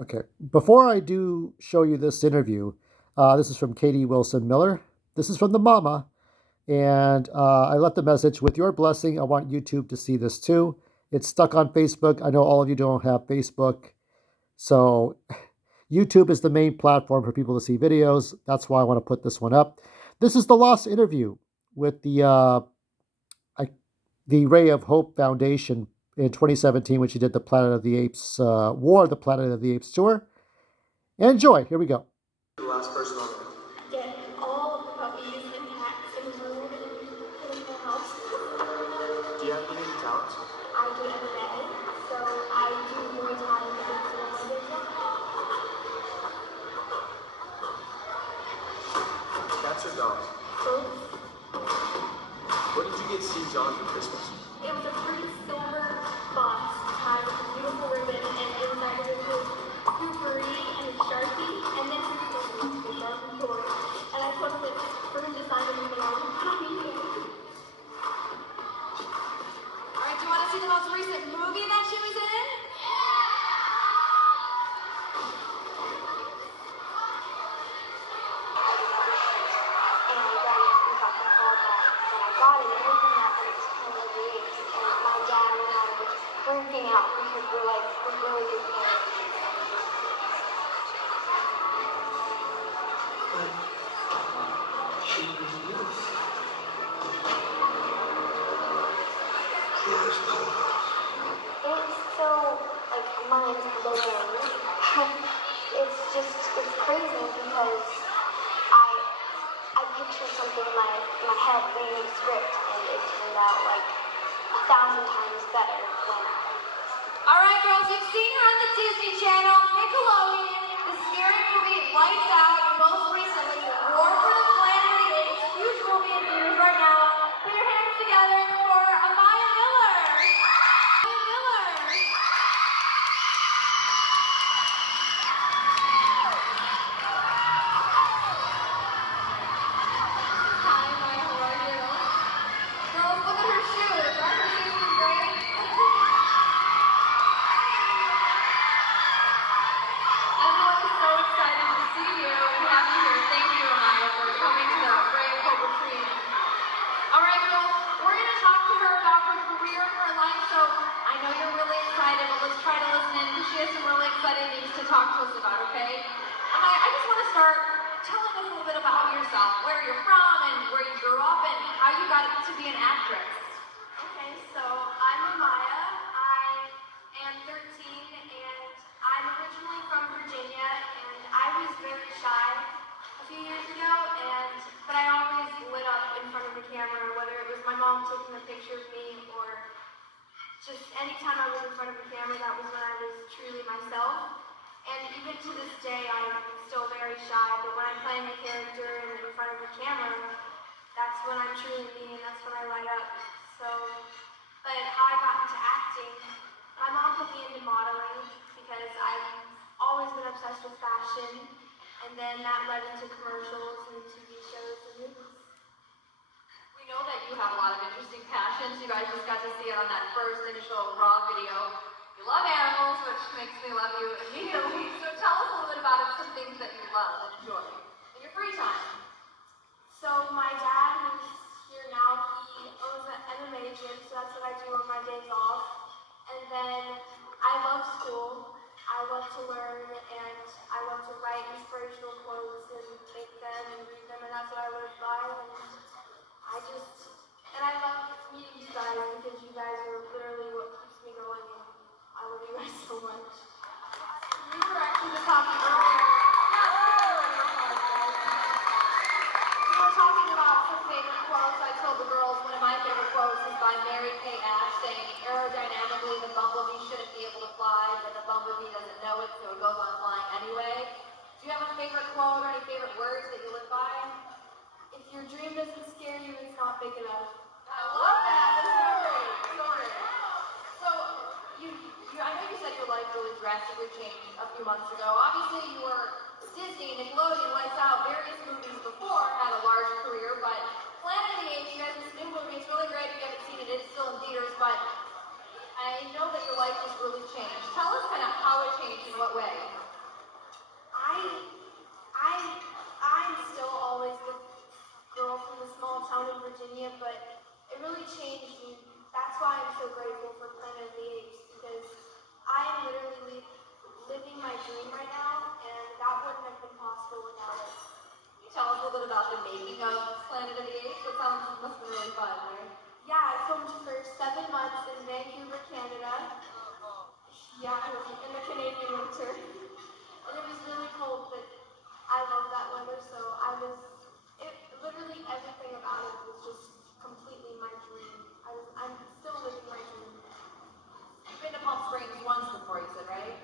Okay. Before I do show you this interview, this is from Katie Wilson Miller. This is from the mama. And I left a message with your blessing. I want YouTube to see this too. It's stuck on Facebook. I know all of you don't have Facebook. So YouTube is the main platform for people to see videos. That's why I want to put this one up. This is the lost interview with I, the Ray of Hope Foundation in 2017 when she did the Planet of the Apes War, the Planet of the Apes tour. Enjoy. Here we go. The last person on it. Get all of the puppies and cats and food in the house. Do you have any talents? I do MMA, so I do Muay Thai and kickboxing. Cats or dogs? Both. What did you get Steve John for Christmas? It was a pretty silver box tied with a beautiful ribbon, and inside of it was Coopery and Sharpie, and then we were the Sharpie toy. And I told him that for him to sign everything I was happy. Alright, do you want to see the most recent movie that she was in? Freaking out because we're really good fans. But she was you. There's no one else. It's so, like, mind's blowing. It's crazy because I pictured something in my head reading the script, and it turned out like 1,000 times better when. All right, girls, you've seen her on the Disney Channel, Nickelodeon, the scary movie Lights Out, and most recently, War for the Planet of the Apes. Huge movie in theaters right now. Put your hands together for Amiah Miller. Amiah Miller. Hi, Maya, how are you? Girls, look at her shoes. Aren't her shoes great? Everyone is so excited to see you and have you here. Thank you, Amiah, for coming to the Ray of Hope retreat. All right, girls, we're going to talk to her about her career and her life, so I know you're really excited, but let's try to listen in because she has some really exciting things to talk to us about, okay? Amiah, I just want to start telling us a little bit about yourself, where you're from and where you grew up and how you got to be an actress. Okay, so I'm Amiah. I am 13 and I'm originally from Virginia, and I was very shy a few years ago, but I always lit up in front of the camera, whether it was my mom taking a picture of me or just anytime I was in front of the camera, that was when I was truly myself. And even to this day, I'm still very shy, but when I'm playing a character and in front of the camera, that's when I'm truly me and that's when I light up. So, but how I got into acting, my mom put me into modeling because I've always been obsessed with fashion, and then that led into commercials and TV shows and movies. We know that you have a lot of interesting passions. You guys just got to see it on that first initial raw video. You love animals, which makes me love you immediately. So tell us a little bit about some things that you love and enjoy in your free time. So my dad, who's here now, he owns an MMA gym, so that's what I do on my days off. And then I love school. I love to learn, and I love to write inspirational quotes and make them and read them, and that's what I live by. And I love meeting you guys because you guys are literally what keeps me going, and I love you guys so much. We were actually just talking earlier. We were talking about some favorite quotes. I told the girls one of my favorite quotes is by Mary Kay Ash saying, aerodynamically, the bumblebee shouldn't be able to fly, but the bumblebee doesn't know it, so it goes on flying anyway. Do you have a favorite quote or any favorite words that you live by? If your dream doesn't scare you, it's not big enough. I love that. That's so great. So great. So, I know you said your life really drastically changed a few months ago. Obviously, you were Disney, Nickelodeon, Lights Out, various movies before, had a large career, but Planet of the Apes, you guys, this new movie, it's really great. If you haven't seen it, it's still in theaters, but I know that your life has really changed. Tell us kind of how it changed, in what way. bit about the making of Planet of the Apes? It must have been really fun, right? Yeah, I filmed for 7 months in Vancouver, Canada. Yeah, in the Canadian winter. And it was really cold, but I love that weather, so literally everything about it was just completely my dream. I'm still living my dream. You've been to Palm Springs once before, you said, right?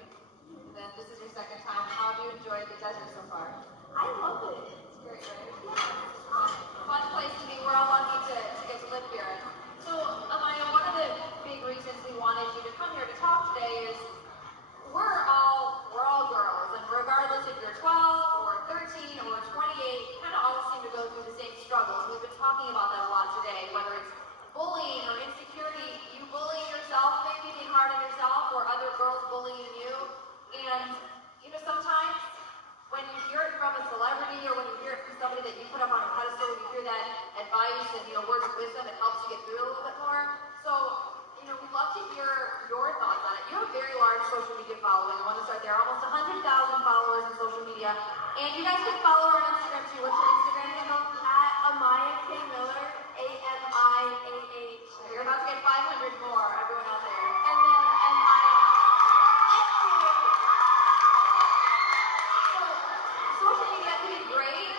And then this is your second time. How have you enjoyed the desert so far? I love it. It's great, right? Fun place to be. We're all lucky to get to live here. So, Amiah, one of the big reasons we wanted you to come here to talk today is we're all girls, and regardless if you're 12 or 13 or 28, you kind of all seem to go through the same struggles. We've been talking about that a lot today, whether it's bullying or insecurity, you bullying yourself, maybe being hard on yourself, or other girls bullying you. And sometimes when you hear it from a celebrity or when you hear it from somebody that you put up on a pedestal, when you hear that advice and words of wisdom, it helps you get through it a little bit more. So, we'd love to hear your thoughts on it. You have a very large social media following. I want to start there. Almost 100,000 followers on social media. And you guys can follow her on Instagram too. What's your Instagram handle? At Amiah K. Miller, AMIAH. You're about to get 500 more, everyone out there. And then Social media can be great.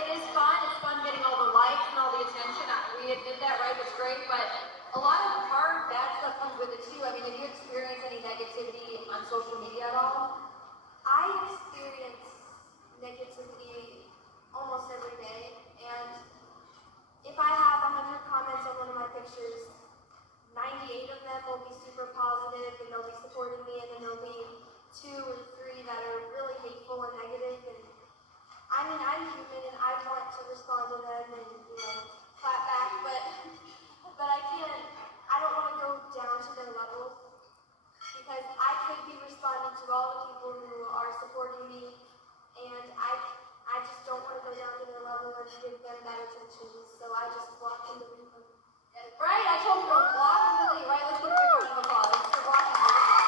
It is fun. It's fun getting all the likes and all the attention. We admit that, right? It's great, but a lot of hard, bad stuff comes with it too. I mean, have you experienced any negativity on social media at all? I experience negativity almost every day, and if I have 100 comments on one of my pictures, 98 of them will be super positive and they'll be supporting me, and then there'll be 2 or 3 that are really hateful and negative. And I mean, I'm human and I want to respond to them and clap back, but I can't. I don't want to go down to their level because I could be responding to all the people who are supporting me, and I just don't want to go down to their level and give them that attention. So I just block and delete them. Right, I told you to block and delete, right? Let's give a big round of applause for blocking and delete.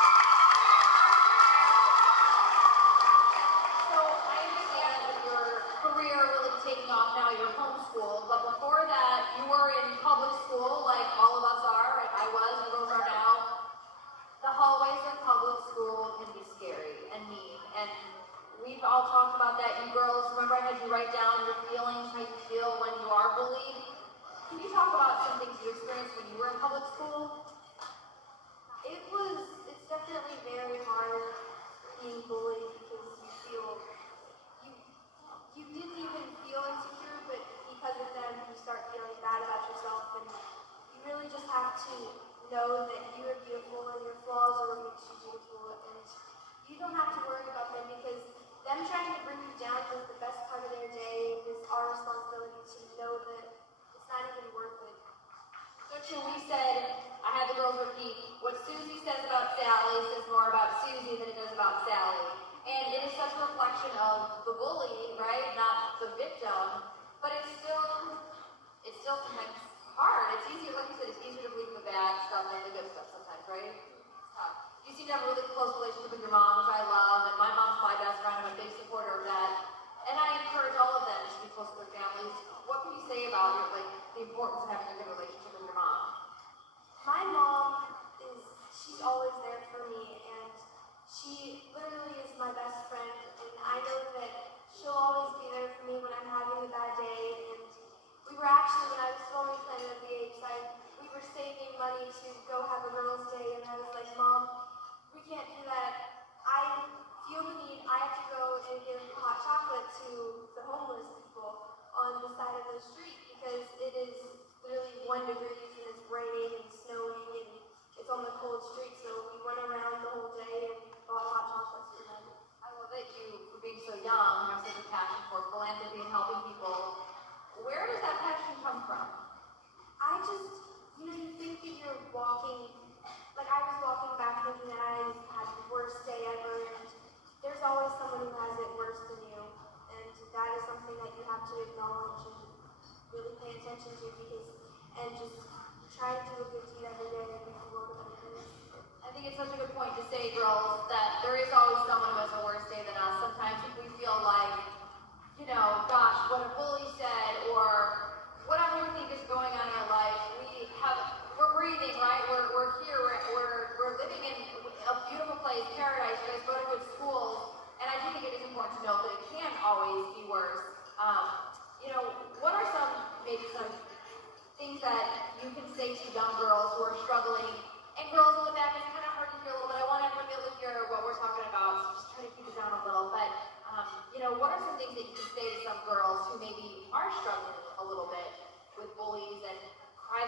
So I understand that your career really taking off now, you're homeschooled, but before that, you were in public school like all of us are, right? I was, you girls are now. The hallways of public school can be scary and mean, and we've all talked about that. You girls, remember I had you write down your feelings, how you feel when you are bullied? Can you talk about some things you experienced when you were in public school? It's definitely very hard being bullied because you didn't even feel insecure, but because of them, you start feeling bad about yourself, and you really just have to know that you are beautiful and your flaws are what makes you beautiful, and you don't have to worry about them because them trying to bring you down was the best part of their day. It was our responsibility to know that it's not even worth it. So true, we said, I had the girls repeat, what Susie says about Sally says more about Susie than it does about Sally. And it is such a reflection of the bully, right? Not the victim. But it's still sometimes hard. It's easier, like you said, it's easier to believe the bad stuff than the good stuff sometimes, right? It's tough. You seem to have a really close relationship with your mom, which I love, and my mom's my best friend. I'm a big supporter of that. And I encourage all of them to be close to their families. What can you say about the importance of having a good relationship with your mom? My mom she's always there for me, and she literally is my best friend, and I know that she'll always be there for me when I'm having a bad day. And we were actually, when I was filming Planet of the Apes, we were saving money to go have a girls' day, and I was like, Mom, we can't do that. I feel the need. I have to go and give hot chocolate to the homeless people on the side of the street because it is literally 1 degree and it's raining and snowing and it's on the cold street. So we went around the whole day and bought hot chocolates for them. I love that you, for being so young, have such a passion for philanthropy and helping people. Where does that passion come from? I just, you think that you're walking, like I was walking back thinking that I had the worst day ever, and there's always someone who has it worse than you, and that is something that you have to acknowledge and really pay attention to and just try to do a good deed every day and make the world a better place. I think it's such a good point to say, girls, that there is always someone who has a worse day than us. Sometimes we feel like, gosh, what a bully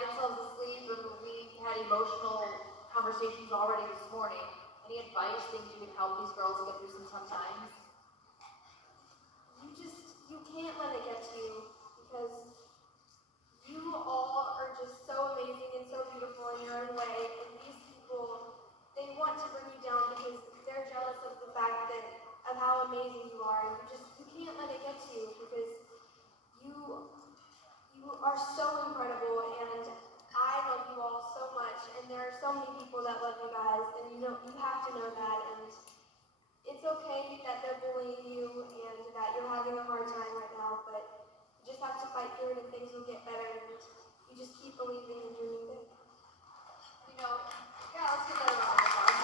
themselves asleep, and we had emotional conversations already this morning. Any advice, things you can help these girls get through some tough times? You can't let it get to you, because you all are just so amazing and so beautiful in your own way, and these people, they want to bring you down because they're jealous of the fact of how amazing you are. You can't let it get to you, because you are so incredible, and I love you all so much, and there are so many people that love you guys, and you have to know that, and it's okay that they're bullying you and that you're having a hard time right now, but you just have to fight through it and things will get better, and you just keep believing and dreaming big. Yeah, let's get that around the applause.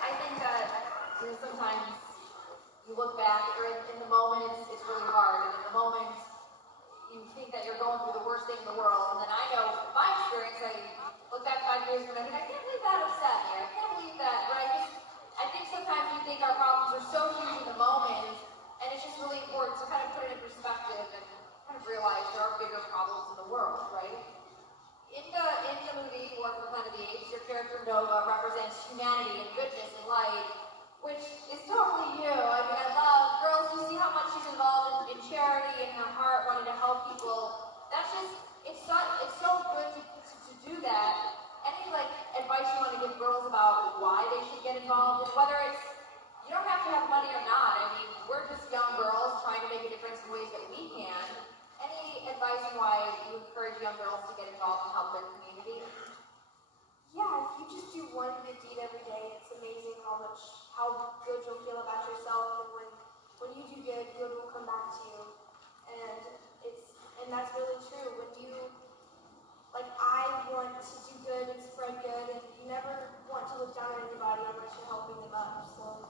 I think that sometimes you look back, or in the moment, it's really hard, and in the moment, you think that you're going through the worst thing in the world, and then I know, my experience, I look back 5 years ago and I think, I can't believe that upset me, I can't believe that, right? I think sometimes we think our problems are so huge in the moment, and it's just really important to kind of put it in perspective and kind of realize there are bigger problems in the world, right? In the movie War for the Planet of the Apes, your character Nova represents humanity and goodness and light, which is totally you. I mean, I love girls. You see how much she's involved in charity and her heart wanting to help people. That's just it's so good to do that. Any advice you want to give girls about why they should get involved, and whether it's you don't have to have money or not. I mean, we're just young girls trying to make a difference in ways that we can. Any advice on why you encourage young girls to get involved and help their community? Yeah, if you just do one good deed every day, it's amazing how good you'll feel about yourself, and when you do good, good will come back to you. And that's really true. I want to do good and spread good, and you never want to look down on anybody unless you're helping them up. So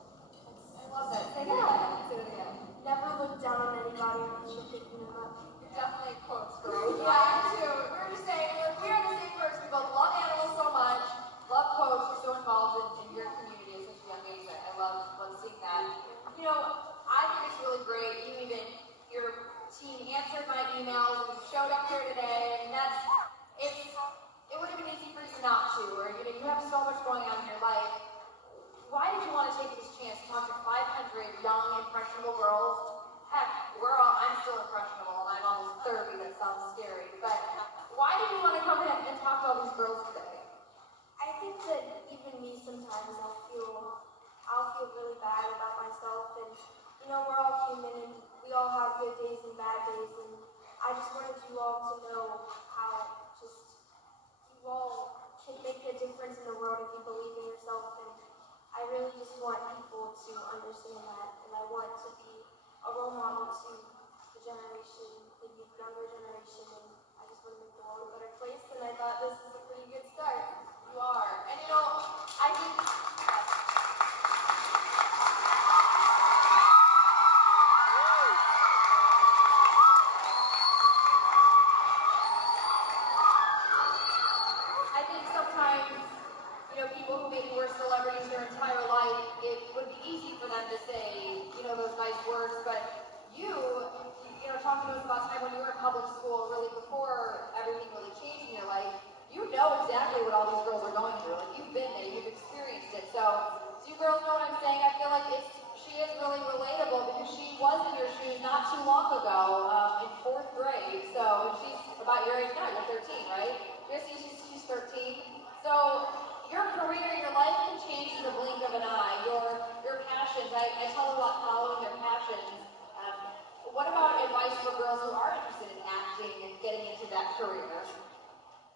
I love that. Say that again. Never look down on anybody unless you're picking them up. You're definitely a quotes girl. Yeah, I am too. We were just saying, we are the same person. We both love animals so much, love quotes. You're so involved in your community at such a young age. I love seeing that. I think it's really great. Your team answered my emails, and you showed up here today, and it would have been easy for you not to, or you have so much going on in your life. Why did you want to take this chance to talk to 500 young, impressionable girls? Heck, I'm still impressionable, and I'm almost 30, that sounds scary, but why did you want to come in and talk to all these girls today? I think that even me sometimes I'll feel really bad about myself, and we're all human, and we all have good days and bad days, and I just wanted you all to know how just you all can make a difference in the world if you believe in yourself, and I really just want people to understand that, and I want to be a role model to the younger generation, and I just want to make the world a better place, and I thought this is a pretty good start. You are. And I think sometimes, people who maybe were celebrities their entire life, it would be easy for them to say, those nice words, but talking to us about time when you were in public school, really before everything really changed in your life, you know exactly what all these girls are going through. You've been there, you've experienced it. So, do you girls know what I'm saying? I feel like she is really relatable because she was in your shoes not too long ago, in 4th grade. So, she's about your age now. You're 13, right? She's 13. So, your career, your life can change in the blink of an eye. Your passions. I tell them about following their passions. What about advice for girls who are interested in acting and getting into that career?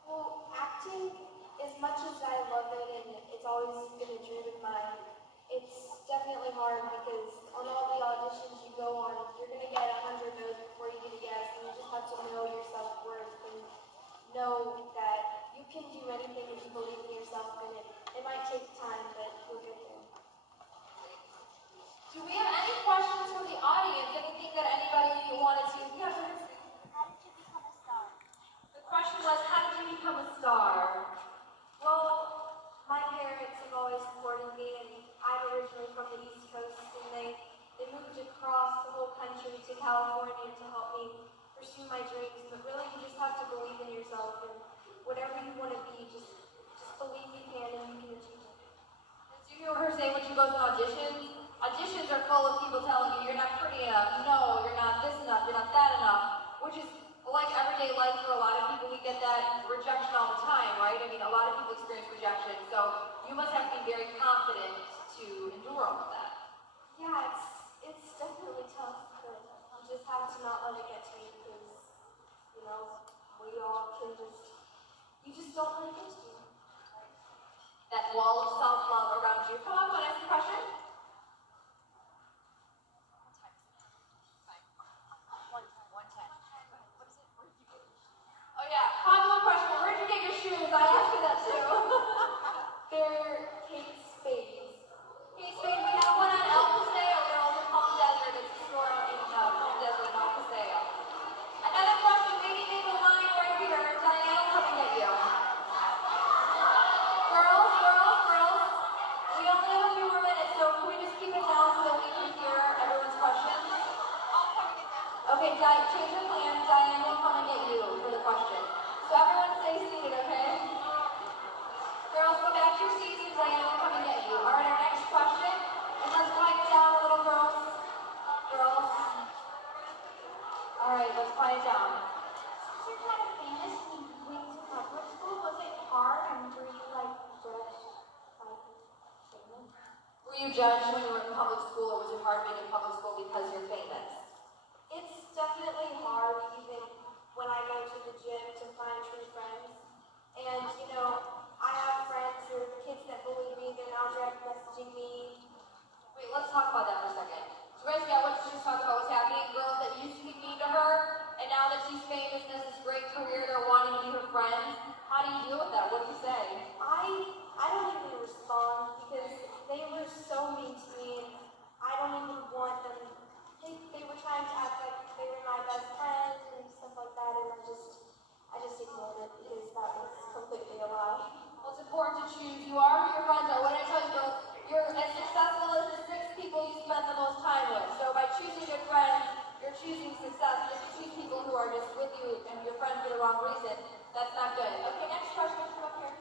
Well, acting, as much as I love it and it's always been a dream of mine, it's definitely hard because on all the auditions you go on, you're going to get 100 no's before you get a yes, and you just have to know your self-worth and know that you can do anything if you believe in yourself, and it might take time, but you'll get there. Do we have any questions from the audience? Anything that anybody wanted to? Yeah, How did you become a star? the question was, how did you become a star? Well, my parents have always supported me, and I'm originally from the East Coast, and they moved across the my dreams, but really you just have to believe in yourself and whatever you want to be, just believe you can and you can achieve it. Do you hear her say when she goes to auditions? Auditions are full of people telling you you're not pretty enough, no, you're not this enough, you're not that enough, which is like everyday life for a lot of people. We get that rejection all the time, right? I mean, a lot of people experience rejection, so you must have to be very confident to endure all of that. Yeah, it's definitely tough, but you just have to not let it get to you because, you know, we all can you just don't let it get to you. That wall of self-love around you. Come on, want to ask a question? Oh yeah, popular question. Where'd you get your shoes? I asked her that too. They're Kate Spades. Kate Spade, we have one on El Paseo, girls, in Palm Desert. It's a store in Palm Desert in El Paseo. Another question, maybe leave a line right here. Diane will come and get you. Girls, girls, girls. We only have a few more minutes, so can we just keep it down so that we can hear everyone's questions? Okay, change your plan. Diane will come and get you for the question. So everyone stay seated, okay? Girls, go back to your seats and Diane will come and get you. All right, our next question. And let's quiet it down a little, girls. Girls. All right, let's quiet it down. You're kind of famous when you went to public school. Was it hard and were you judged famous? Were you judged when you were in public school, or was it hard being in public school because you're famous? It's definitely hard even when I go to the gym to find true friends. And, you know, I have friends or kids that bully me, they're now direct messaging me. Wait, let's talk about that for a second. So guys, yeah, let's just talk about what's happening. Girls that used to be mean to her, and now that she's famous and has this great career, they're wanting to be her friends. How do you deal with that? What do you say? I don't even respond because they were so mean to me and I don't even want them. They were trying to act like they were my best friend and stuff like that, and I just ignored it because that was completely a lie. Well, it's important to choose. You are who your friends are. What did I tell you, girls? You're as successful as the 6 people you spend the most time with. So by choosing good friends, you're choosing success. If you choose people who are just with you and your friends for the wrong reason, that's not good. Okay, next question. Come up here.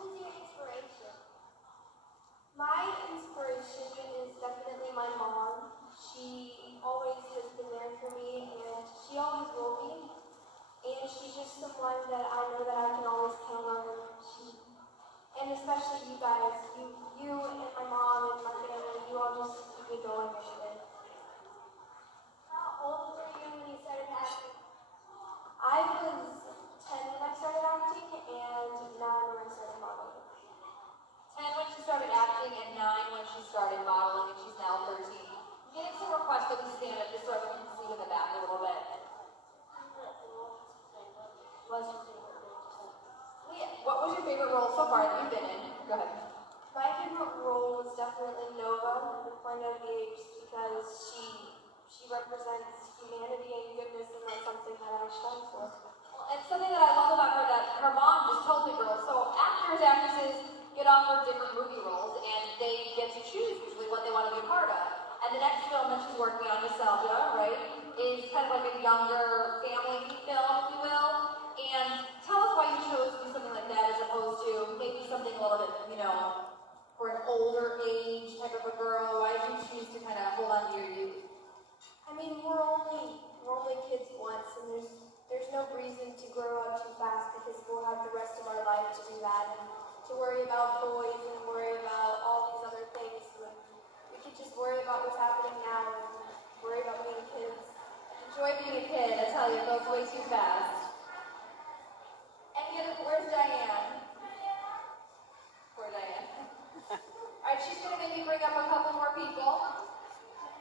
Who's your inspiration? My inspiration is definitely my mom. She always has been there for me and she always will be. And she's just someone that I know that I can always count on. And especially you guys, you and my mom and my family, you all just keep me going every day. How old were you when you started acting? I was 10 when I started acting and 9 when I started modeling. 10 when she started acting and 9 when she started modeling, and she's now 13. I'm getting some requests that we stand up just so everyone can see in the back a little bit. What's your favorite role? What was your favorite role so far that you've been in? Go ahead. My favorite role was definitely Nova, the Point of the Apes, because she represents humanity and goodness, and that's something that I strive for. Well, and something that I love about her that her mom just told me, girls. So actors, actresses get offered different movie roles, and they get to choose usually what they want to be a part of. And the next film that she's working on, Nostalgia, right, is kind of like a younger family film, if you will. And tell us why you chose to do something like that as opposed to maybe something a little bit, for an older age type of a girl. Why did you choose to kind of hold on to your youth? I mean, we're only kids once, and there's no reason to grow up too fast because we'll have the rest of our life to do that and to worry about boys and worry about all these other things. When we could just worry about what's happening now and worry about being kids. Enjoy being a kid. I tell you, it goes way too fast. Where's Diane? Poor Diane. All right, she's going to maybe bring up a couple more people.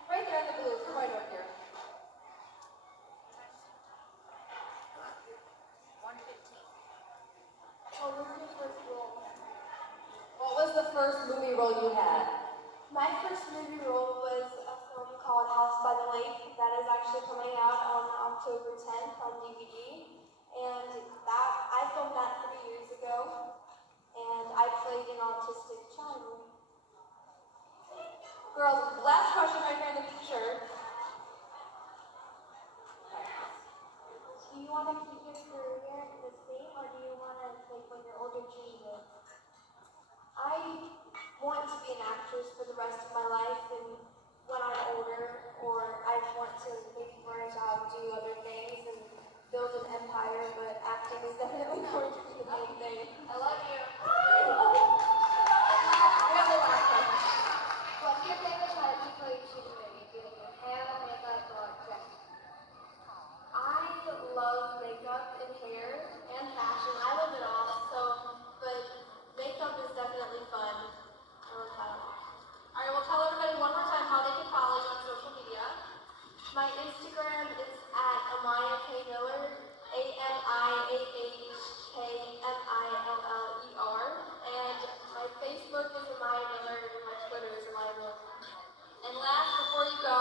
Right there in the blue. Come right over here. 1:15. What was your first role? What was the first movie role you had? My first movie role was a film called House by the Lake that is actually coming out on October 10th on DVD. And I filmed that 3 years ago, and I played an autistic child. Girls, last question right here in the picture. Do you want to keep your career the same, or do you want to, like, when you're older, change it? I want to be an actress for the rest of my life, and when I'm older, or I want to maybe branch out, do other things, and build an empire, but acting is definitely going to be the main thing. I love you. What's your favorite part before you shoot a movie? Doing your hair, makeup, or dress? I love makeup and hair and fashion. I love it all. But makeup is definitely fun. I love that a lot. All right, well, tell everybody one more time how they can follow you on social media. My Instagram is at Amiah K. Miller, AMIAHKMILLER, and my Facebook is Amiah Miller, and my Twitter is Amiah Miller. And last, before you go,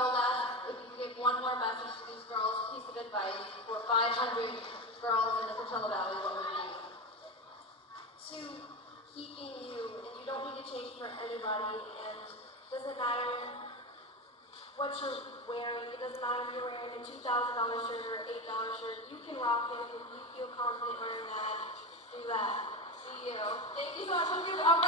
if you could give one more message to these girls, piece of advice for 500 girls in the Coachella Valley, what would it be? To keep being you, and you don't need to change for anybody, and it doesn't matter what you're wearing, it doesn't matter if you're wearing a $2,000 shirt or an $8 shirt, you can rock it, and if you feel confident wearing that, do that. Be you. Thank you so much.